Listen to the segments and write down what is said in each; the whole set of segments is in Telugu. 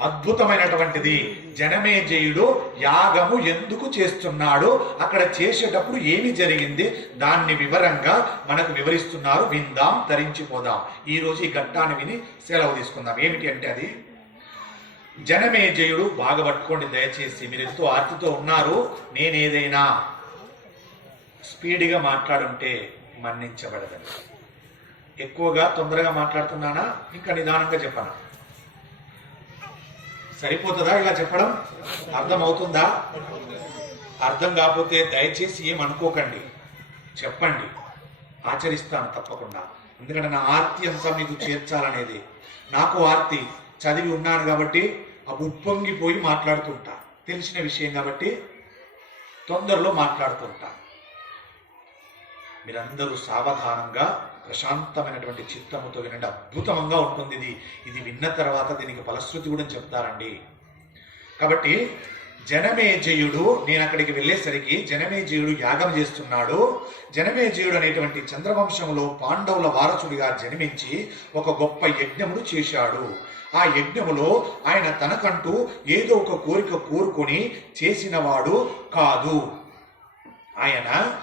అద్భుతమైనటువంటిది. జనమేజయుడు యాగము ఎందుకు చేస్తున్నాడు? అక్కడ చేసేటప్పుడు ఏమి జరిగింది? దాన్ని వివరంగా మనకు వివరిస్తున్నారు. విందాం ధరించిపోదాం ఈరోజు ఈ ఘట్టాన్ని విని సెలవు తీసుకుందాం. ఏమిటి అంటే అది? జనమేజయుడు బాగా పట్టుకోండి దయచేసి. మీరు ఎంతో ఆర్తితో ఉన్నారు. నేనేదైనా స్పీడ్గా మాట్లాడుంటే మన్నించబడదని. ఎక్కువగా తొందరగా మాట్లాడుతున్నానా? ఇంకా నిదానంగా చెప్పనా? సరిపోతుందా ఇలా చెప్పడం? అర్థం అవుతుందా అర్థం కాకపోతే దయచేసి ఏం అనుకోకండి. చెప్పండి. ఆచరిస్తాను తప్పకుండా. ఎందుకంటే నా ఆర్తి అంతా మీకు చేర్చాలనేది. నాకు ఆర్తి. చదివి ఉన్నాను కాబట్టి ఆ ఉప్పొంగిపోయి మాట్లాడుతుంటా తెలిసిన విషయం కాబట్టి తొందరలో మాట్లాడుతుంటా మీరందరూ సావధానంగా ప్రశాంతమైనటువంటి చిత్తముతో వినండి. అద్భుతంగా ఉంటుంది ఇది. ఇది విన్న తర్వాత దీనికి ఫలశ్రుతి కూడా చెప్తారండి. కాబట్టి జనమేజయుడు నేను అక్కడికి వెళ్ళేసరికి జనమేజయుడు యాగం చేస్తున్నాడు. జనమేజయుడు అనేటువంటి చంద్రవంశంలో పాండవుల వారసుడిగా జన్మించి ఒక గొప్ప యజ్ఞమును చేశాడు. ఆ యజ్ఞములో ఆయన తనకంటూ ఏదో ఒక కోరిక కోరుకొని చేసినవాడు కాదు. ఆయన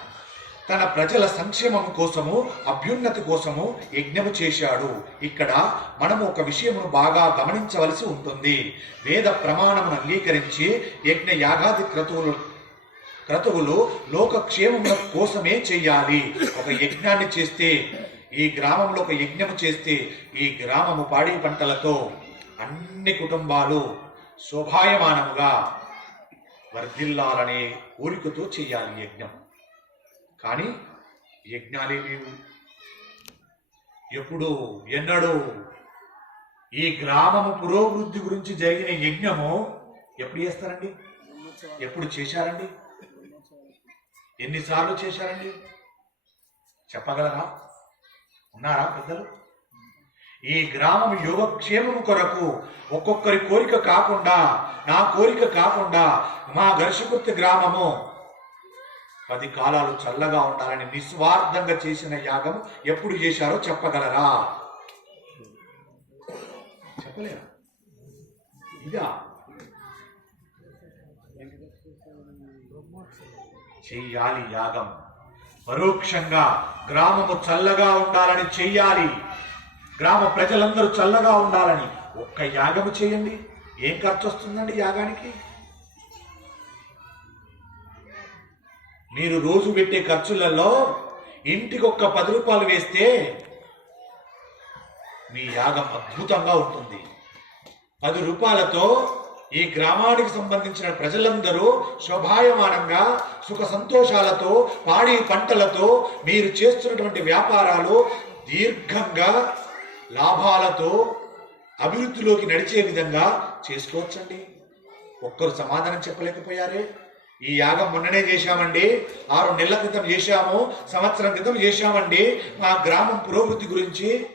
తన ప్రజల సంక్షేమం కోసము అభ్యున్నతి కోసము యజ్ఞము చేశాడు. ఇక్కడ మనము ఒక విషయమును బాగా గమనించవలసి ఉంటుంది. వేద ప్రమాణమును అంగీకరించి యజ్ఞ యాగాది క్రతువులు క్రతువులు లోకక్షేమముల కోసమే చెయ్యాలి ఒక యజ్ఞాన్ని చేస్తే ఈ గ్రామంలో ఒక యజ్ఞము చేస్తే ఈ గ్రామము పాడి పంటలతో అన్ని కుటుంబాలు శోభాయమానముగా వర్ధిల్లాలనే కోరికతో చేయాలి యజ్ఞం. కానీ యజ్ఞాలే లేవు. ఎప్పుడు ఎన్నడూ ఈ గ్రామము పురోభివృద్ధి గురించి జరిగిన యజ్ఞము ఎప్పుడు చేస్తారండి? ఎప్పుడు చేశారండి? ఎన్నిసార్లు చేశారండి? చెప్పగలరా? ఉన్నారా పెద్దలు? ఈ గ్రామం యోగక్షేమము కొరకు ఒక్కొక్కరి కోరిక కాకుండా నా కోరిక కాకుండా మా ఘర్షకుర్తి గ్రామము పది కాలాలు చల్లగా ఉండాలని నిస్వార్థంగా చేసిన యాగం ఎప్పుడు చేశారో చెప్పగలరా? చెప్పలేరా ఇదా. చెయ్యాలి యాగం. పరోక్షంగా గ్రామము చల్లగా ఉండాలని చెయ్యాలి. గ్రామ ప్రజలందరూ చల్లగా ఉండాలని ఒక్క యాగము చేయండి. ఏం ఖర్చు వస్తుందండి యాగానికి? మీరు రోజు పెట్టే ఖర్చులలో ఇంటికి ఒక్క పది రూపాయలు వేస్తే మీ యాగం అద్భుతంగా ఉంటుంది. పది రూపాయలతో ఈ గ్రామానికి సంబంధించిన ప్రజలందరూ శోభాయమానంగా సుఖ సంతోషాలతో పాడి పంటలతో మీరు చేస్తున్నటువంటి వ్యాపారాలు దీర్ఘంగా లాభాలతో అభివృద్ధిలోకి నడిచే విధంగా చేసుకోవచ్చండి. ఒక్కరు సమాధానం చెప్పలేకపోయారే? ఈ యాగం మొన్ననే చేశామండి. ఆరు నెలల క్రితం చేశాము సంవత్సరం క్రితం చేశామండి. మా గ్రామం పురోభివృద్ధి గురించి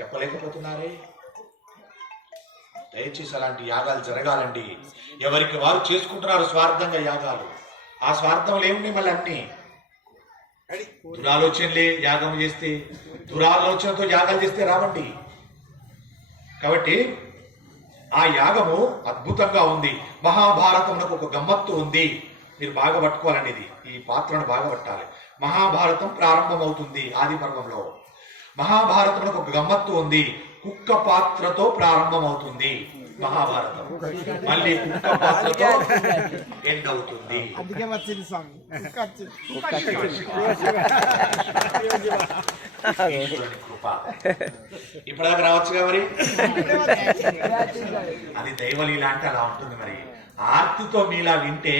చెప్పలేకపోతున్నారే? దయచేసి అలాంటి యాగాలు జరగాలండి. ఎవరికి వారు చేసుకుంటున్నారు స్వార్థంగా యాగాలు? ఆ స్వార్థంలో ఏమి మళ్ళీ అన్ని. దురాలోచనలే యాగం చేస్తే దురాలోచనతో యాగాలు చేస్తే రావండి. కాబట్టి ఆ యాగము అద్భుతంగా ఉంది. మహాభారతమునకు ఒక గమ్మత్తు ఉంది. మీరు బాగా పట్టుకోవాలండి ఇది. ఈ పాత్రను బాగా పట్టాలి. మహాభారతం ప్రారంభమవుతుంది ఆది పర్వంలో మహాభారతంలో ఒక గమ్మత్తు ఉంది. కుక్క పాత్రతో ప్రారంభమవుతుంది మహాభారతం. మళ్ళీ కుక్క పాత్రతో ఎండ్ అవుతుంది. కృప. ఇప్పటిదాకా రావచ్చుగా మరి? అది దైవలీల అంటే అలా ఉంటుంది మరి. ఆర్తితో మీలా వింటే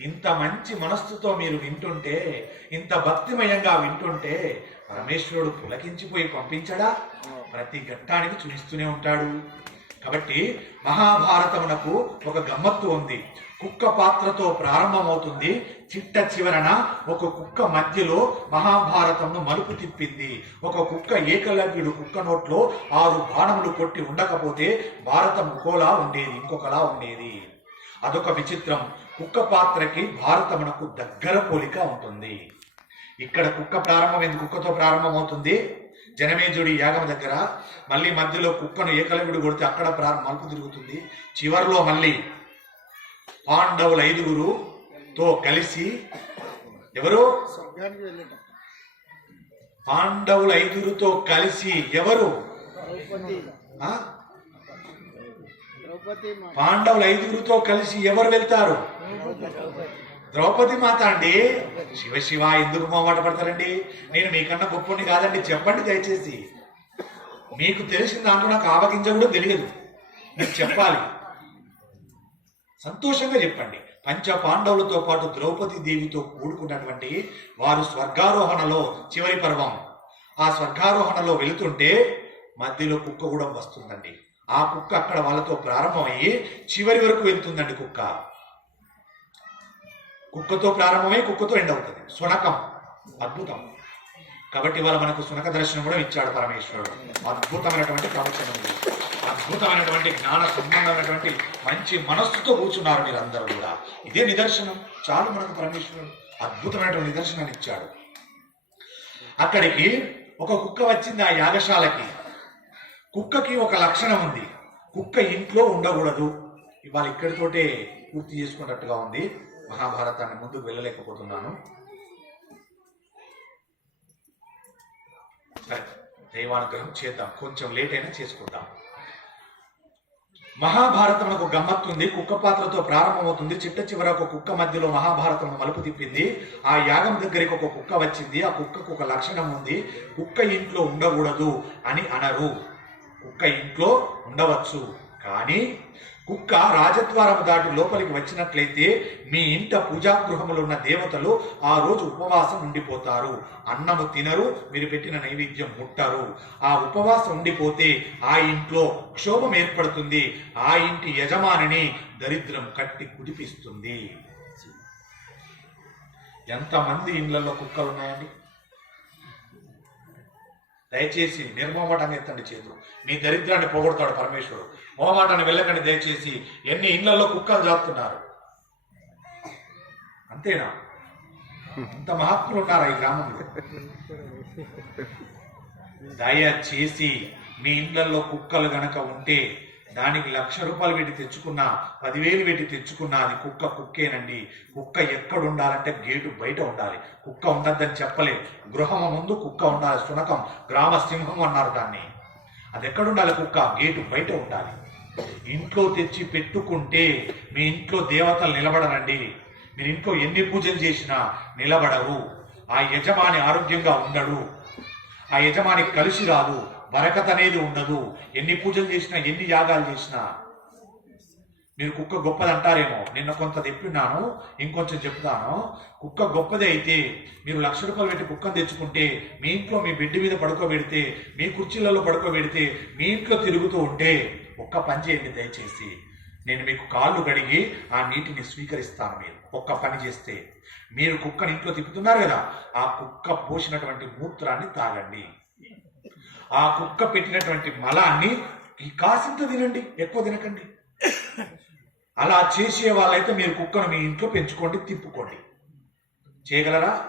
ఇంత మంచి మనస్సుతో మీరు వింటుంటే ఇంత భక్తిమయంగా వింటుంటే పరమేశ్వరుడు పులకించిపోయి పంపించడా? ప్రతి ఘట్టానికి చూపిస్తూనే ఉంటాడు. కాబట్టి మహాభారతమునకు ఒక గమ్మత్తు ఉంది. కుక్క పాత్రతో ప్రారంభమవుతుంది. చిట్ట చివరన ఒక కుక్క మధ్యలో మహాభారతంను మలుపు తిప్పింది. ఒక కుక్క ఏకలవ్యుడు కుక్క నోట్లో ఆరు బాణములు కొట్టి ఉండకపోతే భారతం ఒకలా ఉండేది ఇంకొకలా ఉండేది. అదొక విచిత్రం. కుక్క పాత్రకి భారతమునకు దగ్గర పోలిక ఉంటుంది. ఇక్కడ కుక్క ప్రారంభం ఎందుకు కుక్కతో ప్రారంభమవుతుంది. జనమేజుడి యాగం దగ్గర మళ్ళీ మధ్యలో కుక్కను ఏకలవిడి కొడితే అక్కడ ప్రారం మలుపు తిరుగుతుంది. చివర్లో మళ్ళీ పాండవుల ఐదుగురు తో కలిసి ఎవరు? పాండవుల ఐదుగురుతో కలిసి ఎవరు? పాండవుల ఐదుగురుతో కలిసి ఎవరు వెళ్తారు? ద్రౌపది మాత అండి. శివ శివ ఎందుకు మొహమాట పడతారండి? నేను మీకన్నా గొప్పని కాదండి. చెప్పండి దయచేసి. మీకు తెలిసిన దాంట్లో నాకు ఆవగింజ కూడా తెలియదు. మీకు చెప్పాలి. సంతోషంగా చెప్పండి. పంచ పాండవులతో పాటు ద్రౌపది దేవితో కూడుకున్నటువంటి వారు స్వర్గారోహణలో చివరి పర్వం. ఆ స్వర్గారోహణలో వెళుతుంటే మధ్యలో కుక్క కూడా వస్తుందండి. ఆ కుక్క అక్కడ వాళ్ళతో ప్రారంభమయ్యి చివరి వరకు వెళ్తుందండి కుక్క. కుక్కతో ప్రారంభమై కుక్కతో ఎండ్ అవుతుంది సునకం అద్భుతం. కాబట్టి ఇవాళ మనకు సునక దర్శనం కూడా ఇచ్చాడు పరమేశ్వరుడు. అద్భుతమైనటువంటి ప్రవచనం అద్భుతమైనటువంటి జ్ఞాన సంబంధమైనటువంటి మంచి మనస్సుతో కూర్చున్నారు మీరందరూ కూడా. ఇదే నిదర్శనం. చాలు మనకు పరమేశ్వరుడు. అద్భుతమైనటువంటి నిదర్శనాన్ని ఇచ్చాడు. అక్కడికి ఒక కుక్క వచ్చింది ఆ యాగశాలకి. కుక్కకి ఒక లక్షణం ఉంది. కుక్క ఇంట్లో ఉండకూడదు. ఇవాళ ఇక్కడితోటే పూర్తి చేసుకున్నట్టుగా ఉంది. మహాభారతాన్ని ముందుకు వెళ్ళలేకపోతున్నాను. సరే దైవానుగ్రహం చేద్దాం. కొంచెం లేట్ అయినా చేసుకుంటాం మహాభారతం ఒక గమ్మత్తు ఉంది కుక్క పాత్రతో ప్రారంభమవుతుంది. చిట్ట చివర ఒక కుక్క మధ్యలో మహాభారతం మలుపు తిప్పింది. ఆ యాగం దగ్గరికి ఒక కుక్క వచ్చింది. ఆ కుక్కకు ఒక లక్షణం ఉంది. కుక్క ఇంట్లో ఉండకూడదు అని అనరు. కుక్క ఇంట్లో ఉండవచ్చు. కానీ కుక్క రాజద్వారం దాటి లోపలికి వచ్చినట్లయితే మీ ఇంట పూజాగృహంలో ఉన్న దేవతలు ఆ రోజు ఉపవాసం ఉండిపోతారు. అన్నము తినరు మీరు పెట్టిన నైవేద్యం ముట్టరు. ఆ ఉపవాసం ఉండిపోతే ఆ ఇంట్లో క్షోభం ఏర్పడుతుంది. ఆ ఇంటి యజమానిని దరిద్రం కట్టి కుదిపిస్తుంది ఎంతమంది ఇళ్ళలో కుక్కలు ఉన్నాయండి దయచేసి నిర్మోహమాటాన్ని ఎత్తండి చేతులు. మీ దరిద్రాన్ని పోగొడతాడు పరమేశ్వరుడు. మోహమాటాన్ని వెళ్ళకండి దయచేసి. ఎన్ని ఇళ్ళలో కుక్కలు జాపుతున్నారు అంతేనా? ఇంత మహాత్ములు ఉన్నారా ఈ గ్రామంలో? దయచేసి మీ ఇళ్ళలో కుక్కలు గనక ఉంటే దానికి లక్ష రూపాయలు పెట్టి తెచ్చుకున్నా పదివేలు పెట్టి తెచ్చుకున్నా అది కుక్క కుక్కేనండి. కుక్క ఎక్కడ ఉండాలంటే గేటు బయట ఉండాలి. కుక్క ఉండద్దని చెప్పలేదు గృహం ముందు కుక్క ఉండాలి శునకం గ్రామ సింహం అన్నారు దాన్ని. అది ఎక్కడ ఉండాలి కుక్క? గేటు బయట ఉండాలి. ఇంట్లో తెచ్చి పెట్టుకుంటే మీ ఇంట్లో దేవతలు నిలబడరండి. మీరు ఇంట్లో ఎన్ని పూజలు చేసినా నిలబడరు. ఆ యజమాని ఆరోగ్యంగా ఉండడు. ఆ యజమాని కలిసి రాదు. బరకత అనేది ఉండదు. ఎన్ని పూజలు చేసినా ఎన్ని యాగాలు చేసినా. మీరు కుక్క గొప్పది అంటారేమో. నిన్న కొంత తెప్పిన్నాను ఇంకొంచెం చెప్తాను. కుక్క గొప్పది అయితే మీరు లక్ష రూపాయలు పెట్టి కుక్కను తెచ్చుకుంటే మీ ఇంట్లో మీ బిడ్డ మీద పడుకోబెడితే మీ కుర్చీలలో పడుకోబెడితే మీ ఇంట్లో తిరుగుతూ ఉంటే ఒక్క పని చేయండి దయచేసి. నేను మీకు కాళ్ళు కడిగి ఆ నీటిని స్వీకరిస్తాను మీరు. ఒక్క పని చేస్తే. మీరు కుక్కని ఇంట్లో తిప్పుతున్నారు కదా ఆ కుక్క పోసినటువంటి మూత్రాన్ని తాగండి. ఆ కుక్క పెట్టినటువంటి మలాన్ని కాసింత తినండి ఎక్కువ తినకండి. అలా చేసే వాళ్ళైతే మీరు కుక్కను మీ ఇంట్లో పెంచుకోండి తిప్పుకోండి. చేయగలరా?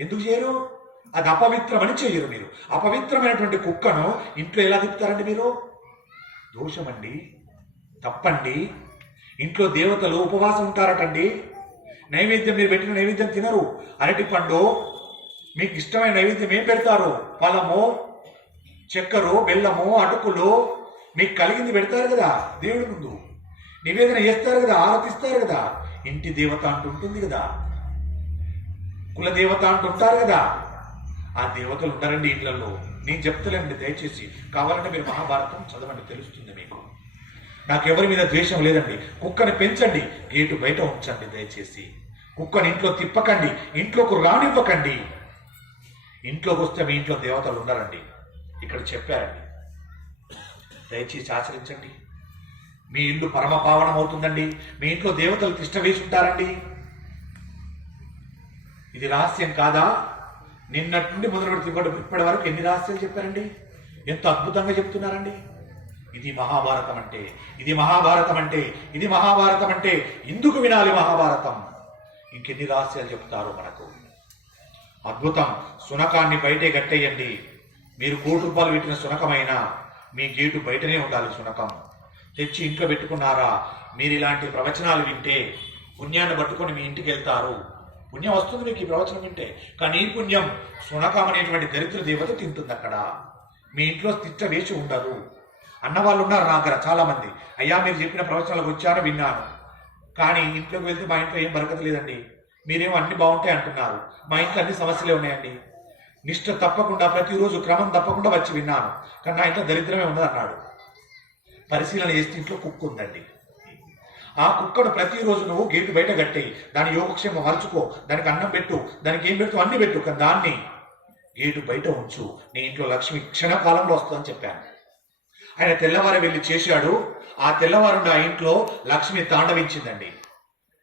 ఎందుకు చేయరు? అది అపవిత్రమని చేయరు మీరు. అపవిత్రమైనటువంటి కుక్కను ఇంట్లో ఎలా తిప్పుతారండి మీరు? దోషమండి తప్పండి. ఇంట్లో దేవతలు ఉపవాసం ఉంటారటండి. నైవేద్యం మీరు పెట్టిన నైవేద్యం తినరు. అరటి పండు మీకు ఇష్టమైన నైవేద్యం ఏం పెడతారు? ఫలము చక్కెరు బెల్లము అటుకులు మీకు కలిగింది పెడతారు కదా దేవుడి ముందు. నివేదన చేస్తారు కదా ఆరతిస్తారు కదా ఇంటి దేవత అంటుంటుంది కదా. కుల దేవత అంటుంటారు కదా. ఆ దేవతలు ఉంటారండి ఇళ్ళలో నేను చెప్తలేండి దయచేసి. కావాలంటే మీరు మహాభారతం చదవండి తెలుస్తుంది మీకు. నాకెవరి మీద ద్వేషం లేదండి. కుక్కని పెంచండి గేటు బయట ఉంచండి దయచేసి. కుక్కని ఇంట్లో తిప్పకండి ఇంట్లోకి రానివ్వకండి. ఇంట్లోకి వస్తే మీ ఇంట్లో దేవతలు ఉండాలండి ఇక్కడ చెప్పారండి. దయచేసి ఆచరించండి. మీ ఇల్లు పరమ పావనం అవుతుందండి. మీ ఇంట్లో దేవతలు తిష్ట వేసి ఉంటారండి ఇది రహస్యం కాదా? నిన్నటి నుండి మొదలు పెడితే ఇప్పటి ఇప్పటి వరకు ఎన్ని రహస్యాలు చెప్పారండి? ఎంత అద్భుతంగా చెప్తున్నారండి. ఇది మహాభారతం అంటే ఇది మహాభారతం అంటే ఇది మహాభారతం అంటే ఎందుకు వినాలి మహాభారతం. ఇంకెన్ని రహస్యాలు చెప్తారో మనకు? అద్భుతం. సునకాన్ని బయటే కట్టేయండి. మీరు కోటి రూపాయలు పెట్టిన సునకమైనా మీ గేటు బయటనే ఉండాలి సునకం. తెచ్చి ఇంట్లో పెట్టుకున్నారా? మీరు ఇలాంటి ప్రవచనాలు వింటే పుణ్యాన్ని పట్టుకొని మీ ఇంటికి వెళ్తారు. పుణ్యం వస్తుంది మీకు ఈ ప్రవచనం వింటే. కానీ ఈ పుణ్యం సునకం అనేటువంటి దరిద్ర దేవత తింటుంది అక్కడ. మీ ఇంట్లో తిట్ట వేచి ఉండదు. అన్నవాళ్ళు ఉన్నారు నా దగ్గర చాలామంది. అయ్యా మీరు చెప్పిన ప్రవచనాలకు వచ్చాను విన్నాను. కానీ ఇంట్లోకి వెళ్తే మా ఇంట్లో ఏం బరకత లేదండి మీరేమో అన్ని బాగుంటాయి అంటున్నారు. మా ఇంట్లో అన్ని సమస్యలే ఉన్నాయండి. నిష్ట తప్పకుండా ప్రతిరోజు క్రమం తప్పకుండా వచ్చి విన్నాను. కానీ నా ఇంట్లో దరిద్రమే ఉన్నదన్నాడు. పరిశీలన చేస్తే ఇంట్లో కుక్క ఉందండి. ఆ కుక్కను ప్రతిరోజు నువ్వు గేటు బయట కట్టేయి. దాని యోగక్షేమం మలుచుకో దానికి అన్నం పెట్టు. దానికి ఏం పెట్టు అన్ని పెట్టు. కానీ దాన్ని గేటు బయట ఉంచు. నీ ఇంట్లో లక్ష్మి క్షణకాలంలో వస్తుందని చెప్పాను. ఆయన తెల్లవారు వెళ్ళి చేశాడు. ఆ తెల్లవారు ఆ ఇంట్లో లక్ష్మి తాండవించిందండి.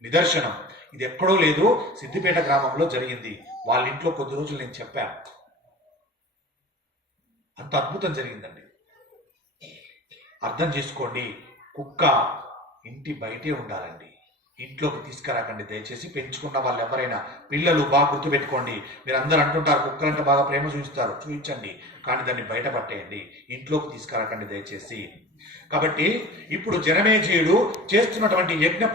నిదర్శనం. ఇది ఎక్కడో లేదు సిద్దిపేట గ్రామంలో జరిగింది. వాళ్ళ ఇంట్లో కొద్ది రోజులు నేను చెప్పాను. అంత అద్భుతం జరిగిందండి. అర్థం చేసుకోండి కుక్క ఇంటి బయటే ఉండాలండి. ఇంట్లోకి తీసుకురాకండి దయచేసి పెంచుకున్న వాళ్ళు ఎవరైనా పిల్లలు బాగా గుర్తుపెట్టుకోండి. మీరు అందరూ అంటుంటారు కుక్కలంటే బాగా ప్రేమ చూపిస్తారు. చూపించండి కానీ దాన్ని బయట పట్టేయండి. ఇంట్లోకి తీసుకురాకండి దయచేసి. కాబట్టి ఇప్పుడు జనమేజయుడు చేస్తున్నటువంటి యజ్ఞ